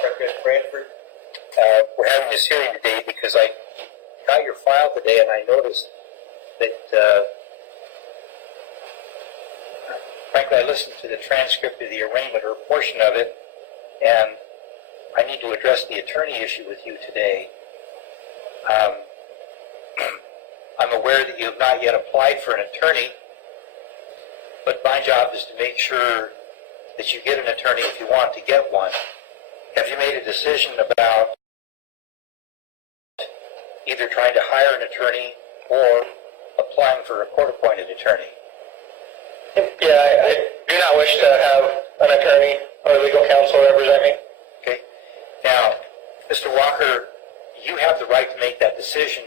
Judge Bradford. We're having this hearing today because I got your file today and I noticed that, frankly, I listened to the transcript of the arraignment or a portion of it, and I need to address the attorney issue with you today. I'm aware that you have not yet applied for an attorney, but my job is to make sure that you get an attorney if you want to get one. Have you made a decision about either trying to hire an attorney or applying for a court-appointed attorney? Yeah, I do not wish to have an attorney or legal counsel represent me. Okay. Now, Mr. Walker, you have the right to make that decision,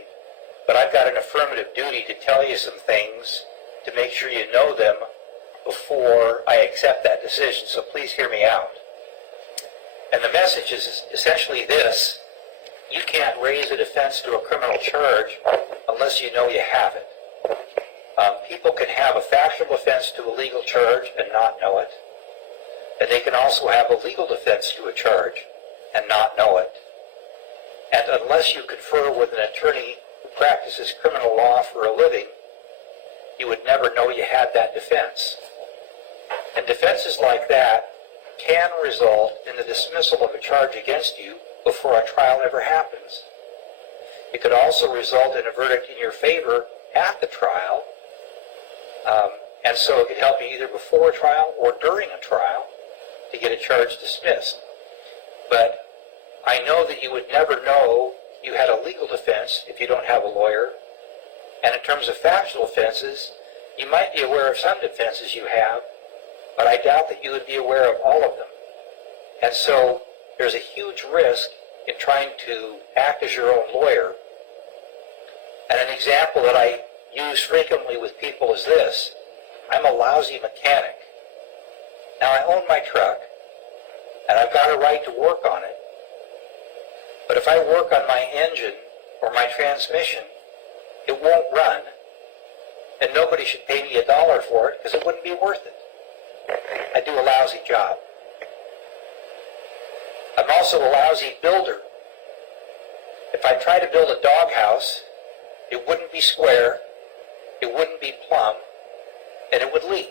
but I've got an affirmative duty to tell you some things to make sure you know them before I accept that decision, so please hear me out. And the message is essentially this: you can't raise a defense to a criminal charge unless you know you have it. People can have a factual defense to a legal charge and not know it. And they can also have a legal defense to a charge and not know it. And unless you confer with an attorney who practices criminal law for a living, you would never know you had that defense. And defenses like that can result in the dismissal of a charge against you before a trial ever happens. It could also result in a verdict in your favor at the trial, and so it could help you either before a trial or during a trial to get a charge dismissed. But I know that you would never know you had a legal defense if you don't have a lawyer. And in terms of factual offenses, you might be aware of some defenses you have, but I doubt that you would be aware of all of them. And so there's a huge risk in trying to act as your own lawyer. And an example that I use frequently with people is this: I'm a lousy mechanic. Now, I own my truck, and I've got a right to work on it. But if I work on my engine or my transmission, it won't run, and nobody should pay me $1 for it because it wouldn't be worth it. I do a lousy job. I'm also a lousy builder. If I try to build a doghouse, it wouldn't be square, it wouldn't be plumb, and it would leak.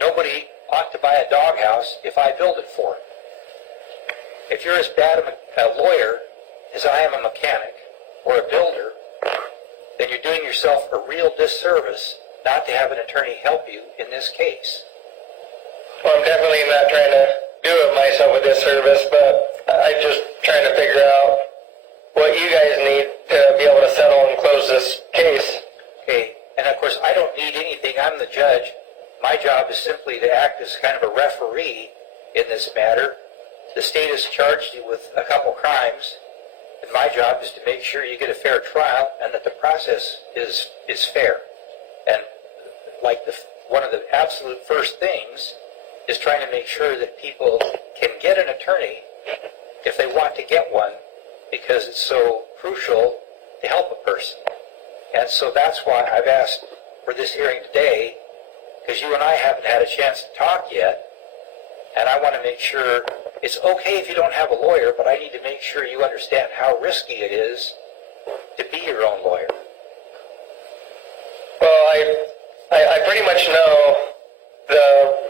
Nobody ought to buy a doghouse if I build it for them. If you're as bad a lawyer as I am a mechanic or a builder, then you're doing yourself a real disservice not to have an attorney help you in this case. Well, I'm definitely not trying to do it myself a disservice, but I'm just trying to figure out what you guys need to be able to settle and close this case. Okay, and of course I don't need anything. I'm the judge. My job is simply to act as kind of a referee in this matter. The state has charged you with a couple crimes, and my job is to make sure you get a fair trial and that the process is fair. And like one of the absolute first things is trying to make sure that people can get an attorney if they want to get one, because it's so crucial to help a person. And so that's why I've asked for this hearing today, because you and I haven't had a chance to talk yet, and I want to make sure it's okay if you don't have a lawyer, but I need to make sure you understand how risky it is to be your own lawyer. Well, I pretty much know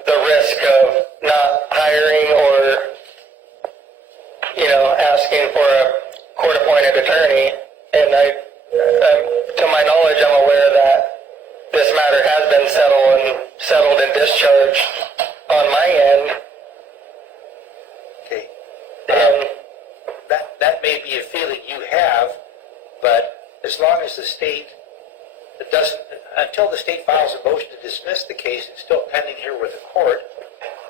the risk of not hiring or, asking for a court-appointed attorney, and to my knowledge, I'm aware that this matter has been settled and discharged on my end. Okay. And that may be a feeling you have, but as long as the state until the state files a motion to dismiss the case, it's still pending here with the court.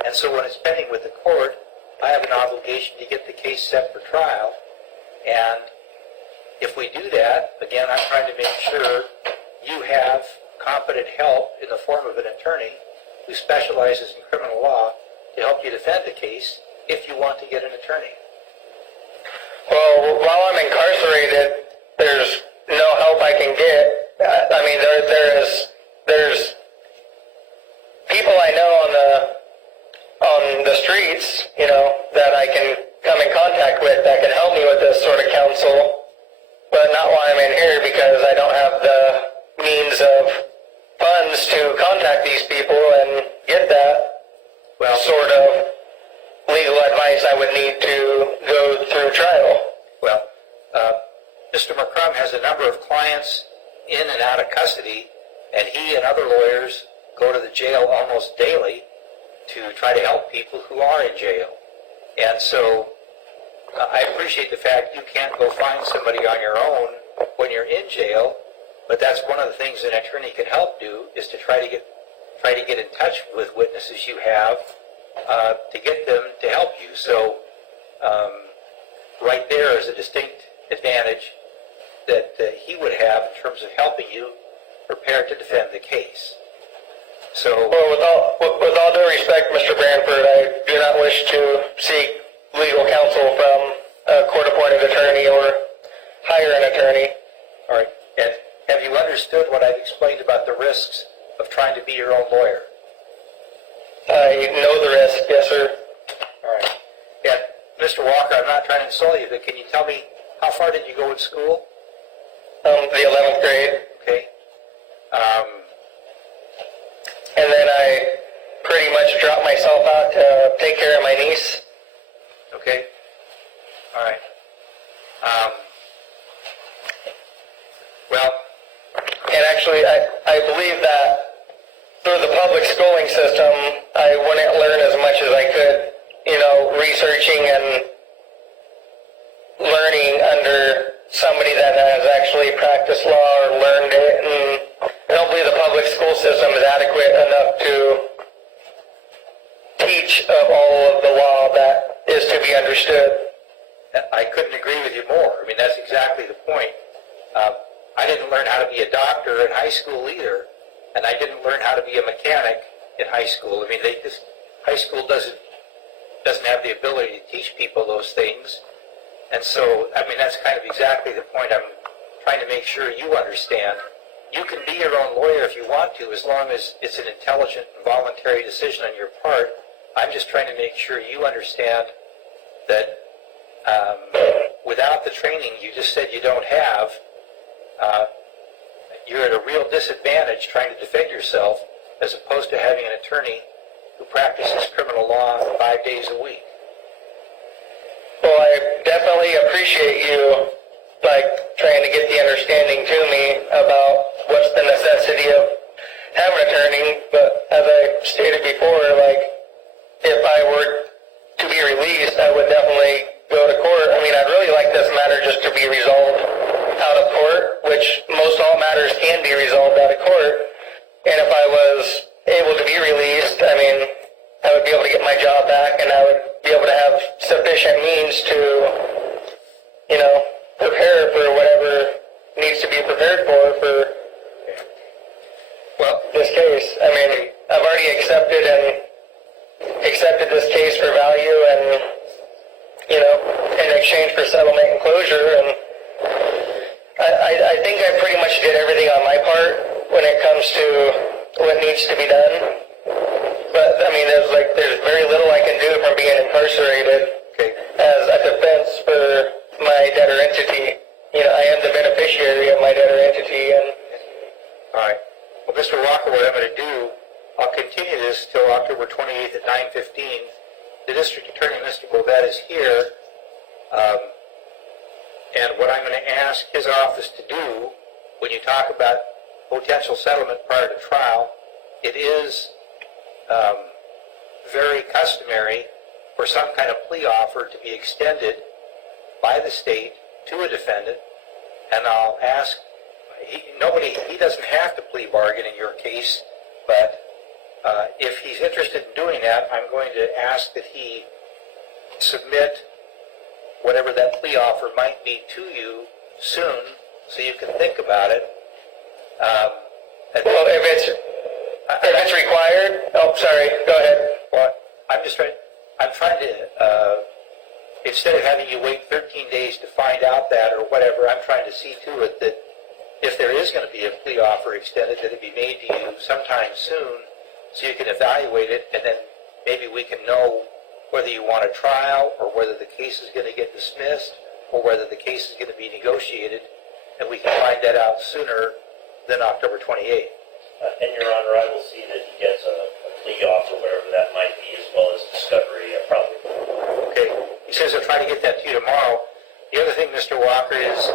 And so when it's pending with the court, I have an obligation to get the case set for trial. And if we do that, again, I'm trying to make sure you have competent help in the form of an attorney who specializes in criminal law to help you defend the case if you want to get an attorney. Well, while I'm incarcerated, there's no help I can get. I mean, there's people I know on the the streets, that I can come in contact with that can help me with this sort of counsel, but not while I'm in here because I don't have the means of funds to contact these people and get that sort of legal advice I would need to go through trial. Well, Mr. McCrum has a number of clients in and out of custody, and he and other lawyers go to the jail almost daily to try to help people who are in jail. And so I appreciate the fact you can't go find somebody on your own when you're in jail, but that's one of the things an attorney can help do, is to try to get in touch with witnesses you have to get them to help you. So right there is a distinct advantage that he would have in terms of helping you prepare to defend the case. So, well, with all due respect, Mr. Branford, I do not wish to seek legal counsel from a court-appointed attorney or hire an attorney. All right. And have you understood what I've explained about the risks of trying to be your own lawyer? I know the risk, yes, sir. All right. And Mr. Walker, I'm not trying to insult you, but can you tell me how far did you go in school? The 11th grade. Okay. And then I pretty much dropped myself out to take care of my niece. Okay. All right. Well, and actually, I believe that through the public schooling system, I wouldn't learn as much as I could, researching and learning under somebody that has actually practiced law or learned it. And I don't believe the public school system is adequate enough to teach of all of the law that is to be understood. I couldn't agree with you more. I mean, that's exactly the point. I didn't learn how to be a doctor in high school either, and I didn't learn how to be a mechanic in high school. I mean, high school doesn't have the ability to teach people those things. And so, I mean, that's kind of exactly the point I'm trying to make sure you understand. You can be your own lawyer if you want to, as long as it's an intelligent and voluntary decision on your part. I'm just trying to make sure you understand that without the training you just said you don't have, you're at a real disadvantage trying to defend yourself as opposed to having an attorney who practices criminal law 5 days a week. Well, I definitely appreciate you, trying to get the understanding to me about what's the necessity of having an attorney, but as I stated before, if I were to be released, I would definitely go to court. I mean, I'd really like this matter just to be resolved out of court, which most all matters can be resolved out of court. And if I was able to be released, I mean, I would be able to get my job back, and I would be able to have sufficient means to, prepare for whatever needs to be prepared for this case. I mean, I've already accepted this case for value and, in exchange for settlement and closure. And I think I pretty much did everything on my part when it comes to what needs to be done. But, I mean, there's very little I can do from being incarcerated as a defense for my debtor entity. I am the beneficiary of my debtor entity. And all right. Well, Mr. Walker, what I'm going to do, I'll continue this till October 28th at 9:15. The District Attorney, Mr. Bovett, is here. And what I'm going to ask his office to do when you talk about potential settlement prior to trial, it is very customary for some kind of plea offer to be extended by the state to a defendant, and I'll ask, he doesn't have to plea bargain in your case, but if he's interested in doing that, I'm going to ask that he submit whatever that plea offer might be to you soon, so you can think about it. Well, if it's required, sorry, go ahead. Well, I'm trying to, instead of having you wait 13 days to find out that or whatever, I'm trying to see to it that if there is going to be a plea offer extended, that it be made to you sometime soon so you can evaluate it, and then maybe we can know whether you want a trial or whether the case is going to get dismissed or whether the case is going to be negotiated, and we can find that out sooner than October 28th. And Your Honor, I will see that he gets a plea offer, whatever that might be, as well as discovery, probably. Okay. He says he'll try to get that to you tomorrow. The other thing, Mr. Walker, is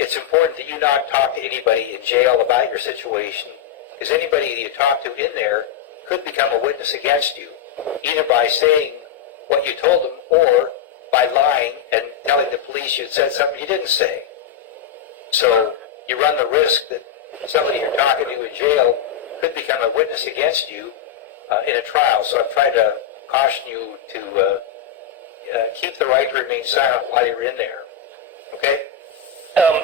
it's important that you not talk to anybody in jail about your situation, because anybody that you talk to in there could become a witness against you, either by saying what you told them or by lying and telling the police you had said something you didn't say. So you run the risk that somebody you're talking to in jail could become a witness against you in a trial. So I've tried to caution you to keep the right to remain silent while you're in there. Okay?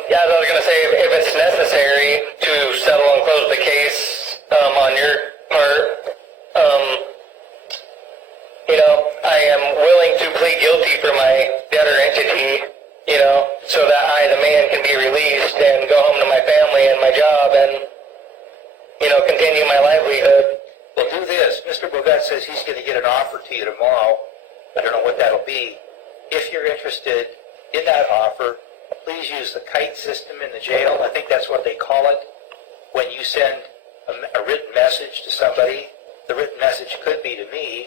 Yeah, I was going to say, if it's necessary to settle and close the case on your part, I am willing to plead guilty for my debtor entity, so that I, the man, can be released and go home to my family and my job and, continue my livelihood. Well, do this. Mr. Bovet says he's going to get an offer to you tomorrow. I don't know what that'll be. If you're interested in that offer, please use the kite system in the jail. I think that's what they call it. When you send a written message to somebody, the written message could be to me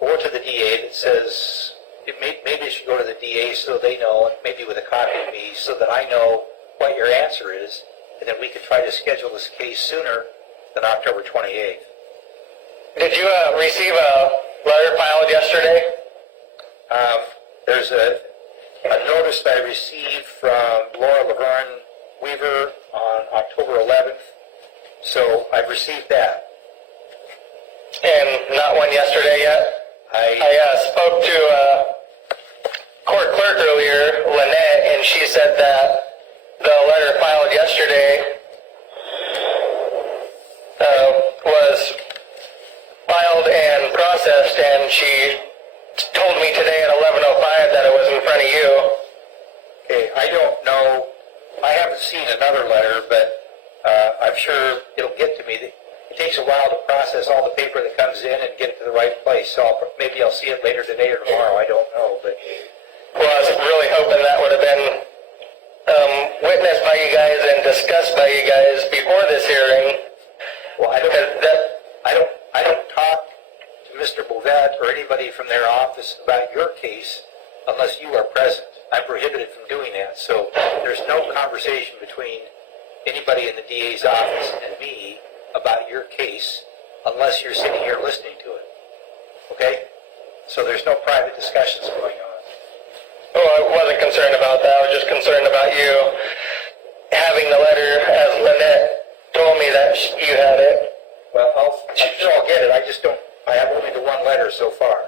or to the DA that says, maybe it should go to the DA so they know, maybe with a copy of me, so that I know what your answer is, and then we can try to schedule this case sooner than October 28th. Did you receive a letter filed yesterday? There's a notice that I received from Laura Laverne Weaver on October 11th, so I've received that. And not one yesterday yet? I spoke to court clerk earlier, Lynette, and she said that the letter filed yesterday was filed and processed, and she told me today at 11:05 that it was in front of you. Okay, I don't know. I haven't seen another letter, but I'm sure it'll get to me. It takes a while to process all the paper that comes in and get it to the right place, so maybe I'll see it later today or tomorrow. I don't know, but... Well, I was really hoping that would have been witnessed by you guys and discussed by you guys before this hearing. Well, I don't talk to Mr. Bovet or anybody from their office about your case unless you are present. I'm prohibited from doing that, so there's no conversation between anybody in the DA's office and me about your case unless you're sitting here listening to it. Okay? So there's no private discussions going on. Oh, I wasn't concerned about that. I was just concerned about you having the letter, as Lynette told me that you had it. Well, I'm sure I'll get it. I have only the one letter so far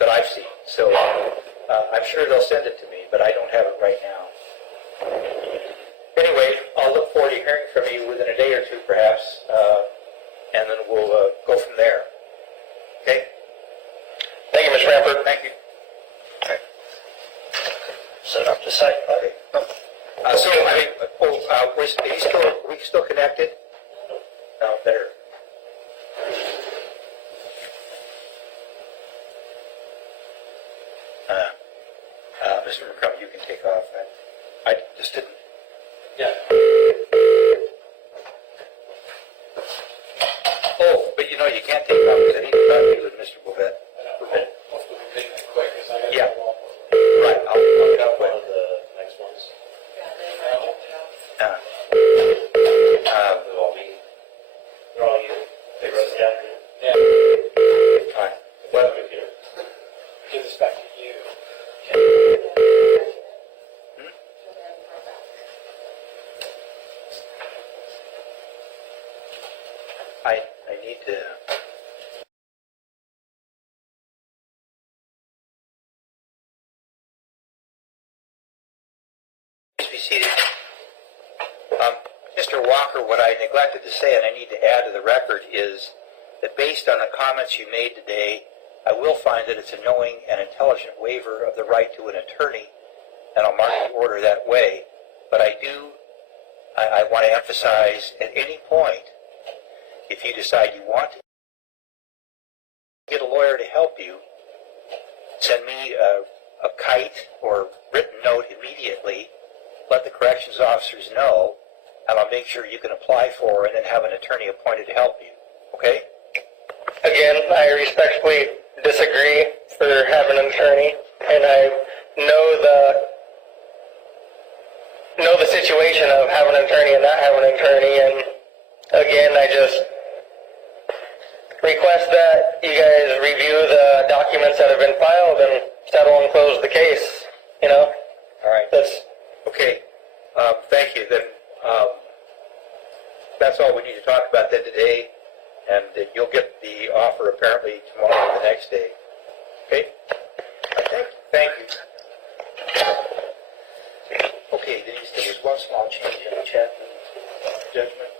that I've seen. So I'm sure they'll send it to me, but I don't have it right now. Anyway, I'll look forward to hearing from you within a day or two, perhaps, and then we'll go from there. Okay? Thank you, Mr. Ramford. Thank you. Okay. Set up the site. Okay. Are we still connected? No, better. Mr. McCrum, you can take off. I just didn't. Yeah. Oh, but you can't take off because I need to talk to you with Mr. Bovet. Hopefully we can make it quick, because I got Yeah. to go off. Right, I'll get out One with of the next ones. They'll all be, they're all you. They wrote it down. Yeah. Fine. Well, Computer. Give this back to you. I need to. Please be seated. Mr. Walker, what I neglected to say, and I need to add to the record, is that based on the comments you made today, I will find that it's a knowing and intelligent waiver of the right to an attorney, and I'll mark the order that way. But I want to emphasize, at any point, if you decide you want to get a lawyer to help you, send me a kite or written note immediately, let the corrections officers know, and I'll make sure you can apply for and then have an attorney appointed to help you. Okay? Again, I respectfully disagree for having an attorney, and I know the situation of having an attorney and not having an attorney, and again, I just request that you guys review the documents that have been filed and settle and close the case, you know? All right. Okay. Thank you. Then that's all we need to talk about then today, and you'll get the offer apparently tomorrow or the next day. Okay? Thank you. Okay, Denise, there was one small change in the Chapman judgment.